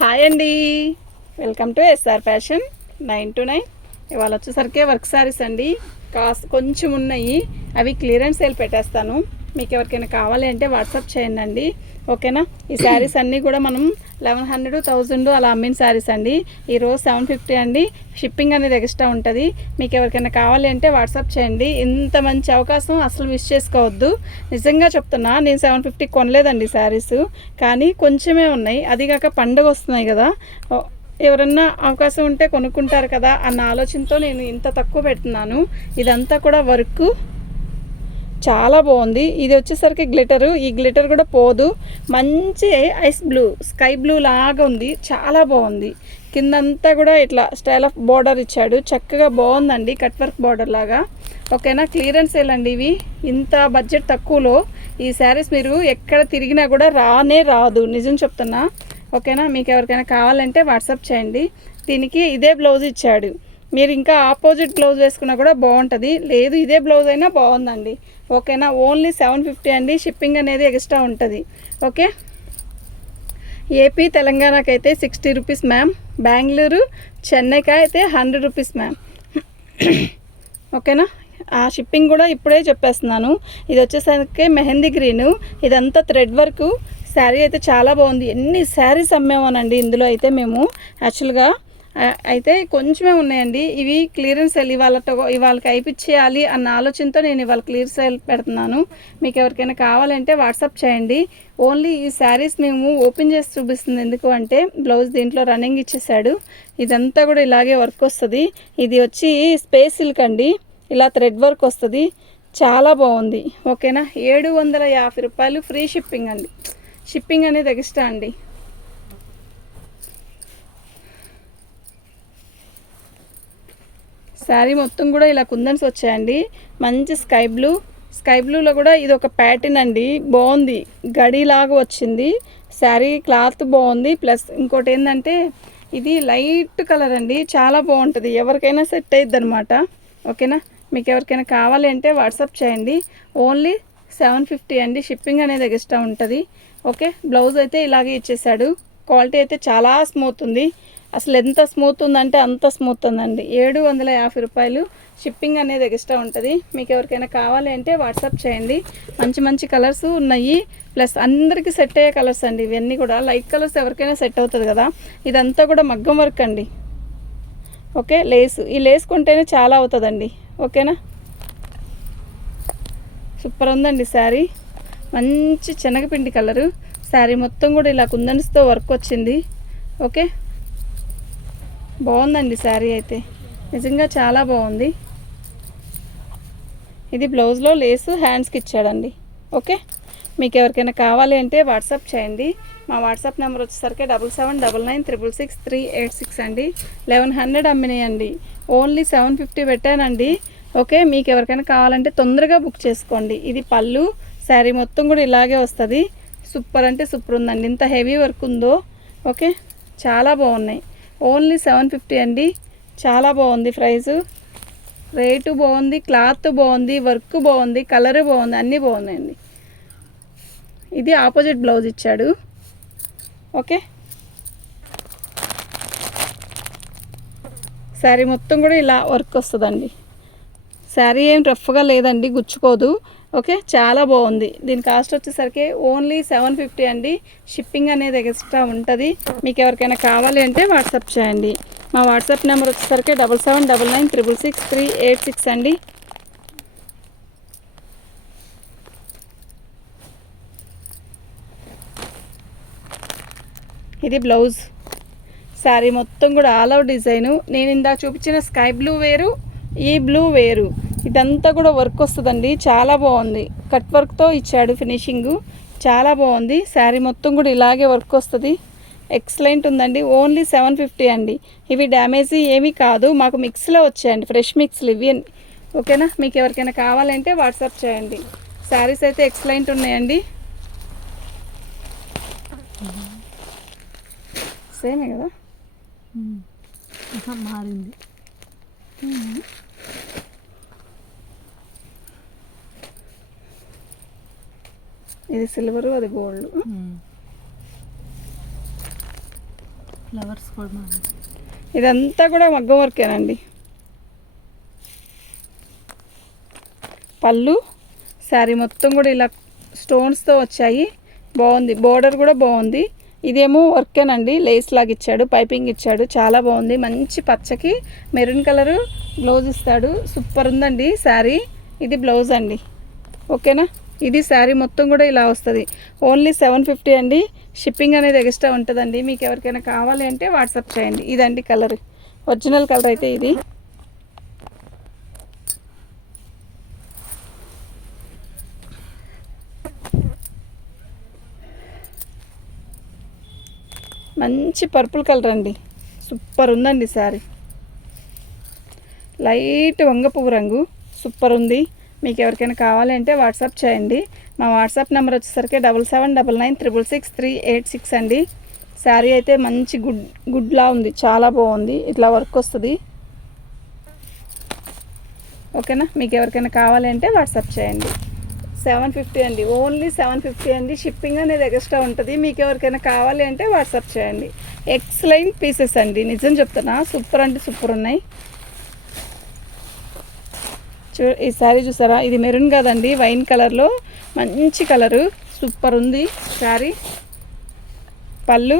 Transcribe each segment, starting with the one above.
Hi అండి. Welcome to SR fashion nine to nine. ఇవాళ వచ్చేసరికి వర్క్ సారీస్ అండి. కాస్త కొంచెం ఉన్నాయి. అవి క్లియరెన్స్ సేల్ పెట్టేస్తాను. మీకు ఎవరికైనా కావాలి అంటే వాట్సాప్ చేయండి అండి. ఓకేనా? ఈ శారీస్ అన్నీ కూడా మనం లెవెన్ హండ్రెడ్ థౌజండ్ అలా అమ్మిన శారీస్ అండి. ఈరోజు సెవెన్ ఫిఫ్టీ అండి. షిప్పింగ్ అనేది ఎక్స్ట్రా ఉంటుంది. మీకు ఎవరికైనా కావాలి అంటే వాట్సాప్ చేయండి. ఇంత మంచి అవకాశం అసలు మిస్ చేసుకోవద్దు. నిజంగా చెప్తున్నా నేను సెవెన్ ఫిఫ్టీ కొనలేదండి శారీస్. కానీ కొంచెమే ఉన్నాయి. అది కాక పండుగ వస్తున్నాయి కదా. ఎవరన్నా అవకాశం ఉంటే కొనుక్కుంటారు కదా అన్న ఆలోచనతో నేను ఇంత తక్కువ పెడుతున్నాను. ఇదంతా కూడా వర్క్ చాలా బాగుంది. ఇది వచ్చేసరికి గ్లిటర్ ఈ గ్లిటర్ కూడా పోదు. మంచి ఐస్ బ్లూ స్కై బ్లూ లాగా ఉంది. చాలా బాగుంది. కిందంతా కూడా ఇట్లా స్టైల్ ఆఫ్ బార్డర్ ఇచ్చాడు. చక్కగా బాగుందండి కట్ వర్క్ బార్డర్ లాగా. ఓకేనా? క్లియరెన్స్ ఏలండి ఇవి? ఇంత బడ్జెట్ తక్కువలో ఈ శారీస్ మీరు ఎక్కడ తిరిగినా కూడా రానే రాదు. నిజం చెప్తున్నా. ఓకేనా? మీకు ఎవరికైనా కావాలంటే వాట్సాప్ చేయండి. దీనికి ఇదే బ్లౌజ్ ఇచ్చాడు. మీరు ఇంకా ఆపోజిట్ బ్లౌజ్ వేసుకున్నా కూడా బాగుంటుంది. లేదు ఇదే బ్లౌజ్ అయినా బాగుందండి. ఓకేనా? ఓన్లీ సెవెన్ ఫిఫ్టీ అండి. షిప్పింగ్ అనేది ఎక్స్ట్రా ఉంటుంది. ఓకే? ఏపీ తెలంగాణకి అయితే సిక్స్టీ రూపీస్ మ్యామ్. బెంగళూరు చెన్నైకి అయితే హండ్రెడ్ రూపీస్ మ్యామ్. ఓకేనా? ఆ షిప్పింగ్ కూడా ఇప్పుడే చెప్పేస్తున్నాను. ఇది వచ్చేసరికి మెహందీ గ్రీన్. ఇదంతా థ్రెడ్ వర్క్. శారీ అయితే చాలా బాగుంది. ఎన్ని శారీస్ అమ్మేమోనండి ఇందులో అయితే మేము. యాక్చువల్గా అయితే కొంచెమే ఉన్నాయండి. ఇవి క్లియరెన్స్ సెల్ ఇవాళ ఇవాళకి అయిపించేయాలి అన్న ఆలోచనతో నేను ఇవాళ క్లియర్ సెల్ పెడుతున్నాను. మీకు ఎవరికైనా కావాలంటే వాట్సాప్ చేయండి. ఓన్లీ ఈ శారీస్ మేము ఓపెన్ చేసి చూపిస్తుంది ఎందుకు అంటే బ్లౌజ్ దీంట్లో రన్నింగ్ ఇచ్చేసాడు ఇదంతా కూడా ఇలాగే వర్క్ వస్తుంది. ఇది వచ్చి స్పేస్ సిల్క్ అండి. ఇలా థ్రెడ్ వర్క్ వస్తుంది. చాలా బాగుంది. ఓకేనా? ఏడు వందల యాభై రూపాయలు ఫ్రీ షిప్పింగ్ అండి. షిప్పింగ్ అనేది ఎక్స్ట్రా అండి. శారీ మొత్తం కూడా ఇలా కుందన్స్ వచ్చాయండి. మంచి స్కై బ్లూ. స్కై బ్లూలో కూడా ఇది ఒక ప్యాటర్న్ అండి. బాగుంది. గడిలాగా వచ్చింది. శారీ క్లాత్ బాగుంది. ప్లస్ ఇంకోటి ఏంటంటే ఇది లైట్ కలర్ అండి. చాలా బాగుంటుంది. ఎవరికైనా సెట్ అయ్యిద్ది అనమాట ఓకేనా? మీకు ఎవరికైనా కావాలి అంటే వాట్సాప్ చేయండి. ఓన్లీ సెవెన్ ఫిఫ్టీ అండి. షిప్పింగ్ అనేది ఎక్స్ట్రా ఉంటుంది. ఓకే? బ్లౌజ్ అయితే ఇలాగే ఇచ్చేసాడు. క్వాలిటీ అయితే చాలా స్మూత్ ఉంది. అసలు ఎంత స్మూత్ ఉందంటే అంత స్మూత్ ఉందండి. ఏడు వందల యాభై రూపాయలు షిప్పింగ్ అనేది ఎక్స్ట్రా ఉంటుంది. మీకు ఎవరికైనా కావాలి అంటే వాట్సాప్ చేయండి. మంచి మంచి కలర్స్ ఉన్నాయి. ప్లస్ అందరికీ సెట్ అయ్యే కలర్స్ అండి. ఇవన్నీ కూడా లైట్ కలర్స్ ఎవరికైనా సెట్ అవుతుంది కదా. ఇదంతా కూడా మగ్గం వర్క్ అండి. ఓకే? లేస్. ఈ లేస్ కొంటేనే చాలా అవుతుందండి. ఓకేనా? సూపర్ ఉందండి శారీ. మంచి శనగపిండి కలరు శారీ మొత్తం కూడా ఇలా కుందన్స్తో వర్క్ వచ్చింది. ఓకే? బాగుందండి శారీ అయితే. నిజంగా చాలా బాగుంది. ఇది బ్లౌజ్లో లేసు హ్యాండ్స్కి ఇచ్చాడండి. ఓకే? మీకు ఎవరికైనా కావాలి అంటే వాట్సాప్ చేయండి. మా వాట్సాప్ నెంబర్ వచ్చేసరికి double seven double nine triple six three eight six అండి. లెవెన్ హండ్రెడ్ అమ్మినాయండి. ఓన్లీ సెవెన్ ఫిఫ్టీ పెట్టానండి. ఓకే? మీకు ఎవరికైనా కావాలంటే తొందరగా బుక్ చేసుకోండి. ఇది పళ్ళు శారీ మొత్తం కూడా ఇలాగే వస్తుంది. సూపర్ అంటే సూపర్ ఉందండి. ఇంత హెవీ వర్క్ ఉందో ఓకే? చాలా బాగున్నాయి. ఓన్లీ సెవెన్ ఫిఫ్టీ అండి. చాలా బాగుంది ప్రైజు. రేటు బాగుంది క్లాత్ బాగుంది వర్క్ బాగుంది కలర్ బాగుంది అన్నీ బాగున్నాయండి. ఇది ఆపోజిట్ బ్లౌజ్ ఇచ్చాడు. ఓకే. శారీ మొత్తం కూడా ఇలా వర్క్ వస్తుందండి. శారీ ఏం రఫ్గా లేదండి గుచ్చుకోదు. ఓకే? చాలా బాగుంది. దీని కాస్ట్ వచ్చేసరికి ఓన్లీ సెవెన్ ఫిఫ్టీ అండి. షిప్పింగ్ అనేది ఎక్స్ట్రా ఉంటుంది. మీకు ఎవరికైనా కావాలి అంటే వాట్సాప్ చేయండి. మా వాట్సాప్ నెంబర్ వచ్చేసరికి double seven double nine triple six three eight six అండి. ఇది బ్లౌజ్. శారీ మొత్తం కూడా ఆల్ అవుట్ డిజైను. నేను ఇందాక చూపించిన స్కై బ్లూ వేరు ఈ బ్లూ వేరు. ఇదంతా కూడా వర్క్ వస్తుందండి. చాలా బాగుంది. కట్ వర్క్తో ఇచ్చాడు ఫినిషింగ్. చాలా బాగుంది. శారీ మొత్తం కూడా ఇలాగే వర్క్ వస్తుంది. ఎక్సలెంట్ ఉందండి. ఓన్లీ సెవెన్ ఫిఫ్టీ అండి. ఇవి డ్యామేజ్ ఏమీ కాదు. మాకు మిక్స్లో వచ్చాయండి. ఫ్రెష్ మిక్స్లు ఇవి ఓకేనా? మీకు ఎవరికైనా కావాలంటే వాట్సాప్ చేయండి. శారీస్ అయితే ఎక్సలెంట్ ఉన్నాయండి. సేమే కదా? మారింది. ఇది సిల్వర్ అది గోల్డ్ ఫ్లవర్స్ కూడా బాగుంది ఇదంతా కూడా మగ్గం వర్కేనండి పళ్ళు శారీ మొత్తం కూడా ఇలా స్టోన్స్తో వచ్చాయి. బాగుంది. బోర్డర్ కూడా బాగుంది. ఇదేమో వర్కేనండి లేస్ లాగా ఇచ్చాడు పైపింగ్ ఇచ్చాడు. చాలా బాగుంది. మంచి పచ్చకి మెరూన్ కలరు బ్లౌజ్ ఇస్తాడు. సూపర్ ఉందండి శారీ. ఇది బ్లౌజ్ అండి. ఓకేనా ఇది శారీ మొత్తం కూడా ఇలా వస్తుంది. ఓన్లీ సెవెన్ ఫిఫ్టీ అండి. షిప్పింగ్ అనేది ఎక్స్ట్రా ఉంటుందండి. మీకు ఎవరికైనా కావాలి అంటే వాట్సాప్ చేయండి. ఇదండి కలర్ ఒరిజినల్ కలర్ అయితే ఇది. మంచి పర్పుల్ కలర్ అండి. సూపర్ ఉందండి శారీ. లైట్ వంగ పువ్వు రంగు. సూపర్ ఉంది. మీకు ఎవరికైనా కావాలంటే వాట్సాప్ చేయండి. మా వాట్సాప్ నెంబర్ వచ్చేసరికి double seven double nine triple six three eight six అండి. శారీ అయితే మంచి గుడ్ గుడ్లా ఉంది. చాలా బాగుంది. ఇట్లా వర్క్ వస్తుంది. ఓకేనా? మీకు ఎవరికైనా కావాలంటే వాట్సాప్ చేయండి. సెవెన్ ఫిఫ్టీ అండి. ఓన్లీ సెవెన్ ఫిఫ్టీ అండి. షిప్పింగ్ అనేది ఎక్స్ట్రా ఉంటుంది. మీకు ఎవరికైనా కావాలి అంటే వాట్సాప్ చేయండి. ఎక్స్లైన్ పీసెస్ అండి. నిజం చెప్తున్నా. సూపర్ అంటే సూపర్ ఉన్నాయి. చూ ఈ శారీ చూసారా? ఇది మెరూన్ కాదండి వైన్ కలర్లో. మంచి కలరు. సూపర్ ఉంది శారీ. పళ్ళు.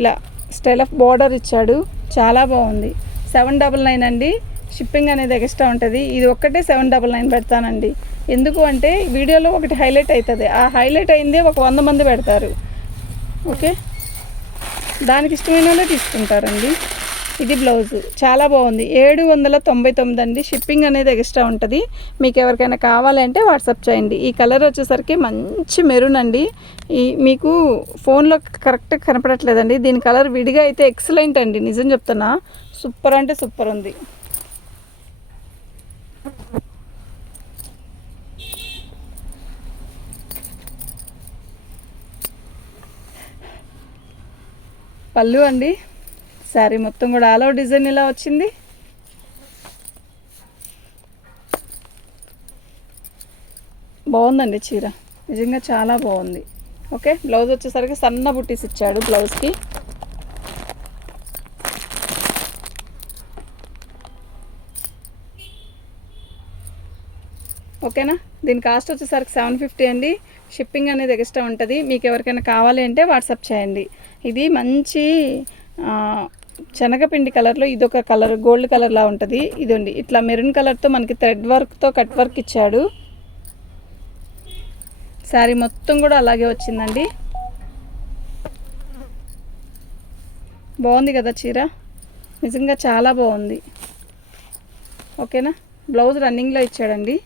ఇలా స్టైల్ ఆఫ్ బార్డర్ ఇచ్చాడు. చాలా బాగుంది. సెవెన్ డబల్ నైన్ అండి. షిప్పింగ్ అనేది ఎక్స్ట్రా ఉంటుంది. ఇది ఒక్కటే సెవెన్ డబల్ నైన్ పెడతానండి. ఎందుకు అంటే వీడియోలో ఒకటి హైలైట్ అవుతుంది ఆ హైలైట్ అయిందే ఒక వంద మంది పెడతారు. ఓకే? దానికి ఇష్టమైన వాళ్ళే తీసుకుంటారండి. ఇది బ్లౌజ్. చాలా బాగుంది. ఏడు వందల తొంభై తొమ్మిది అండి. షిప్పింగ్ అనేది ఎక్స్ట్రా ఉంటుంది. మీకు ఎవరికైనా కావాలంటే వాట్సాప్ చేయండి. ఈ కలర్ వచ్చేసరికి మంచి మెరూన్ అండి. ఈ మీకు ఫోన్లో కరెక్ట్గా కనపడట్లేదండి. దీని కలర్ విడిగా అయితే ఎక్సలెంట్ అండి. నిజం చెప్తున్నా. సూపర్ అంటే సూపర్ ఉంది. పళ్ళు అండి. శారీ మొత్తం కూడా ఆల్ అవుట్ డిజైన్ ఇలా వచ్చింది? బాగుందండి చీర. నిజంగా చాలా బాగుంది. ఓకే బ్లౌజ్ వచ్చేసరికి సన్న బుట్టీస్ ఇచ్చాడు బ్లౌజ్కి ఓకేనా? దీని కాస్ట్ వచ్చేసరికి సెవెన్ ఫిఫ్టీ అండి. షిప్పింగ్ అనేది ఎక్స్ట్రా ఉంటుంది. మీకు ఎవరికైనా కావాలి అంటే వాట్సాప్ చేయండి. ఇది మంచి శనగపిండి కలర్లో ఇదొక కలర్ గోల్డ్ కలర్లా ఉంటుంది. ఇదండి. ఇట్లా మెరూన్ కలర్తో మనకి థ్రెడ్ వర్క్తో కట్ వర్క్ ఇచ్చాడు. శారీ మొత్తం కూడా అలాగే వచ్చిందండి. బాగుంది కదా చీర? నిజంగా చాలా బాగుంది. ఓకేనా? బ్లౌజ్ రన్నింగ్లో ఇచ్చాడండి.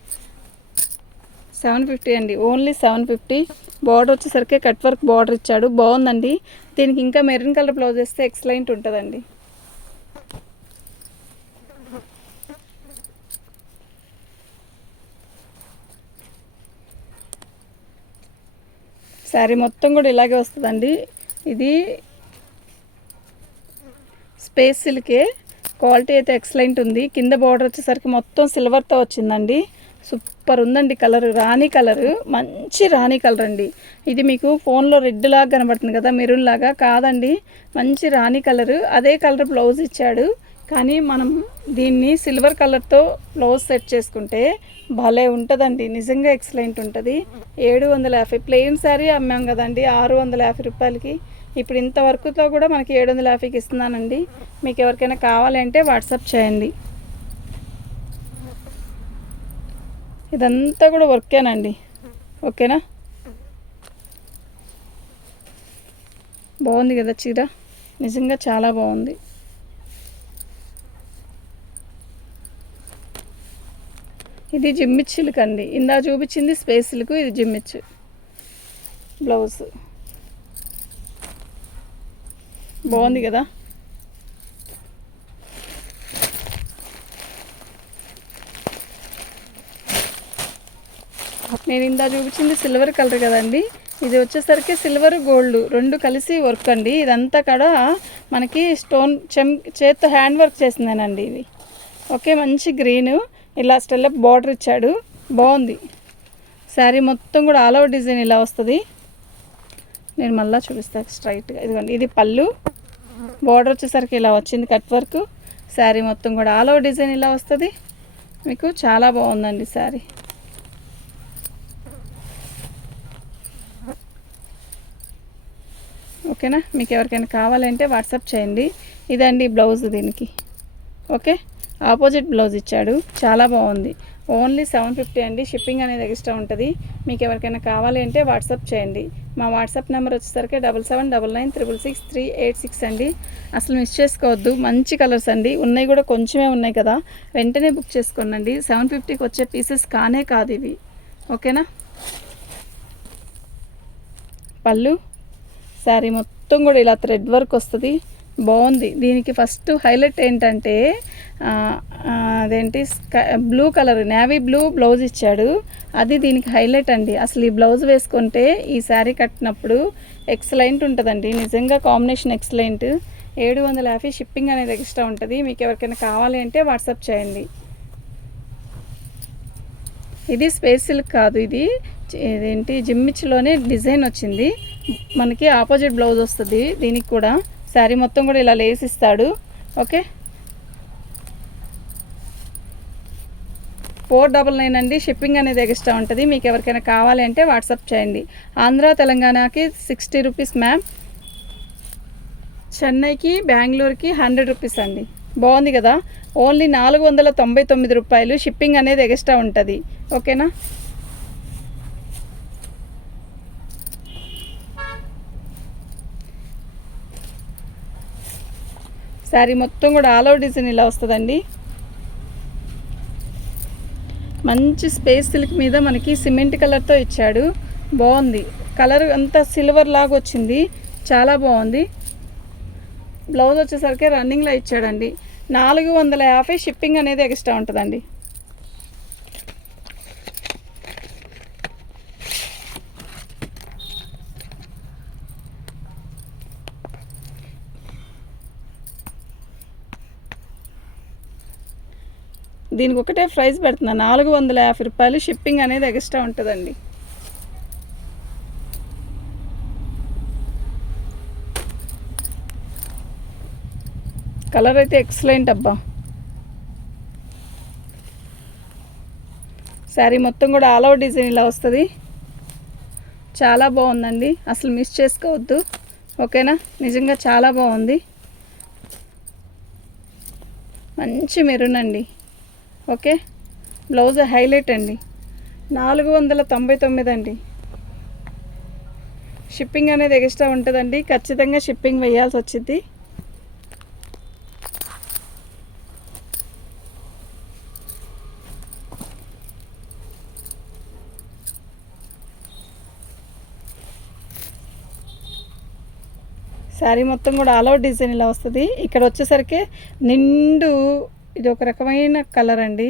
సెవెన్ ఫిఫ్టీ అండి. Only seven fifty. బార్డర్ వచ్చేసరికి కట్ వర్క్ బార్డర్ ఇచ్చాడు. బాగుందండి. దీనికి ఇంకా మెరూన్ కలర్ బ్లౌజ్ వేస్తే ఎక్సలెంట్ ఉంటుందండి. శారీ మొత్తం కూడా ఇలాగే వస్తుందండి. ఇది స్పేస్ సిల్కే. క్వాలిటీ అయితే ఎక్సలెంట్ ఉంది. కింద బార్డర్ వచ్చేసరికి మొత్తం సిల్వర్తో వచ్చిందండి. సూపర్ ఉందండి కలర్ రాణి కలర్. మంచి రాణి కలర్ అండి. ఇది మీకు ఫోన్లో రెడ్ లాగా కనబడుతుంది కదా మెరూన్ లాగా. కాదండి మంచి రాణి కలర్. అదే కలర్ బ్లౌజ్ ఇచ్చాడు. కానీ మనం దీన్ని సిల్వర్ కలర్తో బ్లౌజ్ సెట్ చేసుకుంటే భలే ఉంటుందండి. నిజంగా ఎక్సలెంట్ ఉంటుంది. ఏడు వందల యాభై ప్లెయిన్ శారీ అమ్మాం కదండి ఆరు వందల యాభై రూపాయలకి. ఇప్పుడు ఇంతవరకుతో కూడా మనకి ఏడు వందల యాభైకి ఇస్తున్నానండి. మీకు ఎవరికైనా కావాలంటే వాట్సాప్ చేయండి. ఇదంతా కూడా వర్కేనండి. ఓకేనా? బాగుంది కదా చీర? నిజంగా చాలా బాగుంది. ఇది జిమ్మిచ్ సిల్క్ అండి ఇందా చూపించింది స్పేస్ సిల్క్ ఇది జిమ్మిచ్ బ్లౌజ్. బాగుంది కదా? నేను ఇందా చూపించింది సిల్వర్ కలర్ కదండి. ఇది వచ్చేసరికి సిల్వర్ గోల్డ్ రెండు కలిసి వర్క్ అండి. ఇదంతా కూడా మనకి స్టోన్ చెమ్ చేత్తో హ్యాండ్ వర్క్ చేసిందేనండి ఇది. ఓకే మంచి గ్రీన్. ఇలా స్టెల్లప్ బార్డర్ ఇచ్చాడు. బాగుంది. శారీ మొత్తం కూడా ఆల్ ఓవర్ డిజైన్ ఇలా వస్తుంది. నేను మళ్ళీ చూపిస్తాను స్ట్రైట్గా. ఇదిగోండి ఇది పళ్ళు. బోర్డర్ వచ్చేసరికి ఇలా వచ్చింది కట్ వర్క్. శారీ మొత్తం కూడా ఆల్ ఓవర్ డిజైన్ ఇలా వస్తుంది. మీకు చాలా బాగుందండి శారీ. ఓకేనా? మీకు ఎవరికైనా కావాలంటే వాట్సాప్ చేయండి. ఇదండి బ్లౌజ్ దీనికి. ఓకే? ఆపోజిట్ బ్లౌజ్ ఇచ్చాడు. చాలా బాగుంది. ఓన్లీ సెవెన్ ఫిఫ్టీ అండి. షిప్పింగ్ అనేది ఎక్స్ట్రా ఉంటుంది. మీకు ఎవరికైనా కావాలి అంటే వాట్సాప్ చేయండి. మా వాట్సాప్ నెంబర్ వచ్చేసరికి double seven double nine triple six three eight six అండి. అసలు మిస్ చేసుకోవద్దు. మంచి కలర్స్ అండి. ఉన్నాయి కూడా కొంచెమే ఉన్నాయి కదా. వెంటనే బుక్ చేసుకోనండి. సెవెన్ ఫిఫ్టీకి వచ్చే పీసెస్ కానే కాదు ఇవి. ఓకేనా? పళ్ళు? శారీ మొత్తం కూడా ఇలా థ్రెడ్ వర్క్ వస్తుంది. బాగుంది. దీనికి ఫస్ట్ హైలైట్ ఏంటంటే అదేంటి sky blue colour navy blue blouse ఇచ్చాడు. అది దీనికి హైలైట్ అండి. అసలు ఈ బ్లౌజ్ వేసుకుంటే ఈ శారీ కట్టినప్పుడు ఎక్సలెంట్ ఉంటుందండి. నిజంగా కాంబినేషన్ ఎక్సలెంట్. ఏడు వందల యాభై షిప్పింగ్ అనేది ఎక్స్ట్రా ఉంటుంది. మీకు ఎవరికైనా కావాలి అంటే వాట్సాప్ చేయండి. ఇది స్పేస్ సిల్క్ కాదు ఇది. ఇదేంటి జిమ్మిచ్లోనే డిజైన్ వచ్చింది. మనకి ఆపోజిట్ బ్లౌజ్ వస్తుంది దీనికి కూడా. శారీ మొత్తం కూడా ఇలా లేస్ ఇస్తాడు. ఓకే? ఫోర్ డబల్ నైన్ అండి. షిప్పింగ్ అనేది ఎక్స్ట్రా ఉంటుంది. మీకు ఎవరికైనా కావాలి అంటే వాట్సాప్ చేయండి. ఆంధ్ర తెలంగాణకి సిక్స్టీ రూపీస్ మ్యామ్. చెన్నైకి బెంగళూరుకి హండ్రెడ్ రూపీస్ అండి. బాగుంది కదా? ఓన్లీ నాలుగు వందల తొంభై తొమ్మిది రూపాయలు షిప్పింగ్ అనేది ఎక్స్ట్రా ఉంటుంది. ఓకేనా? శారీ మొత్తం కూడా ఆల్ అవుట్ డిజైన్ ఇలా వస్తుందండి. మంచి స్పేస్ సిల్క్ మీద మనకి సిమెంట్ కలర్తో ఇచ్చాడు. బాగుంది. కలర్ అంతా సిల్వర్ లాగా వచ్చింది. చాలా బాగుంది. బ్లౌజ్ వచ్చేసరికి రన్నింగ్లో ఇచ్చాడండి. నాలుగు వందల యాభై షిప్పింగ్ అనేది ఎక్స్ట్రా ఉంటుందండి. దీనికి ఒకటే ప్రైస్ పెడుతున్నా. నాలుగు వందల యాభై రూపాయలు షిప్పింగ్ అనేది ఎక్స్ట్రా ఉంటుందండి. కలర్ అయితే ఎక్సలెంట్ అబ్బా. శారీ మొత్తం కూడా ఆల్ ఓవర్ డిజైన్ ఇలా వస్తుంది. చాలా బాగుందండి. అసలు మిస్ చేసుకోవద్దు. ఓకేనా? నిజంగా చాలా బాగుంది. మంచి మెరూన్ అండి. ఓకే? బ్లౌజ్ హైలైట్ అండి. నాలుగు వందల తొంభై తొమ్మిది అండి. షిప్పింగ్ అనేది ఎక్స్ట్రా ఉంటుందండి. ఖచ్చితంగా షిప్పింగ్ వేయాల్సి వచ్చింది శారీ మొత్తం కూడా ఆల్ అవుట్ డిజైన్ ఇలా వస్తుంది. ఇక్కడ వచ్చేసరికి నిండు ఇది ఒక రకమైన కలర్ అండి.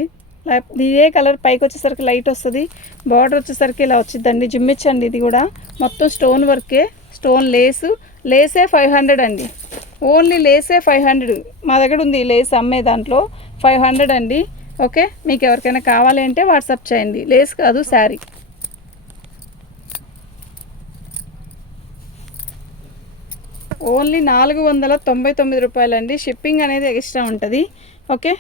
ఇదే కలర్ పైకి వచ్చేసరికి లైట్ వస్తుంది. బార్డర్ వచ్చేసరికి ఇలా వచ్చిందండి జిమ్మిచ్చండి ఇది కూడా. మొత్తం స్టోన్ వర్కే స్టోన్ లేసు లేసే ఫైవ్ హండ్రెడ్ అండి. ఓన్లీ లేసే ఫైవ్ హండ్రెడ్ మా దగ్గర ఉంది ఈ లేస్ అమ్మే దాంట్లో ఫైవ్ హండ్రెడ్ అండి. ఓకే మీకు ఎవరికైనా కావాలి అంటే వాట్సాప్ చేయండి. లేస్ కాదు శారీ ఓన్లీ నాలుగు వందల తొంభై తొమ్మిది రూపాయలండి. షిప్పింగ్ అనేది ఎక్స్ట్రా ఉంటుంది. ఓకే?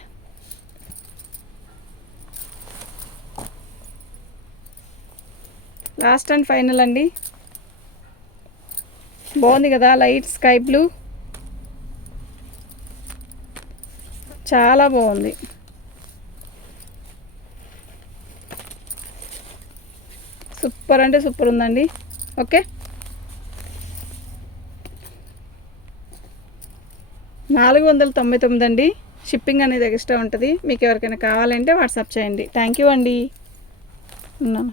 లాస్ట్ అండ్ ఫైనల్ అండి. బాగుంది కదా లైట్ స్కై బ్లూ. చాలా బాగుంది. సూపర్ అంటే సూపర్ ఉందండి. ఓకే? నాలుగు వందల తొంభై తొమ్మిది అండి. షిప్పింగ్ అనేది ఎక్స్ట్రా ఉంటుంది. మీకు ఎవరికైనా కావాలంటే వాట్సాప్ చేయండి. థ్యాంక్ యూ అండి. ఉన్నాను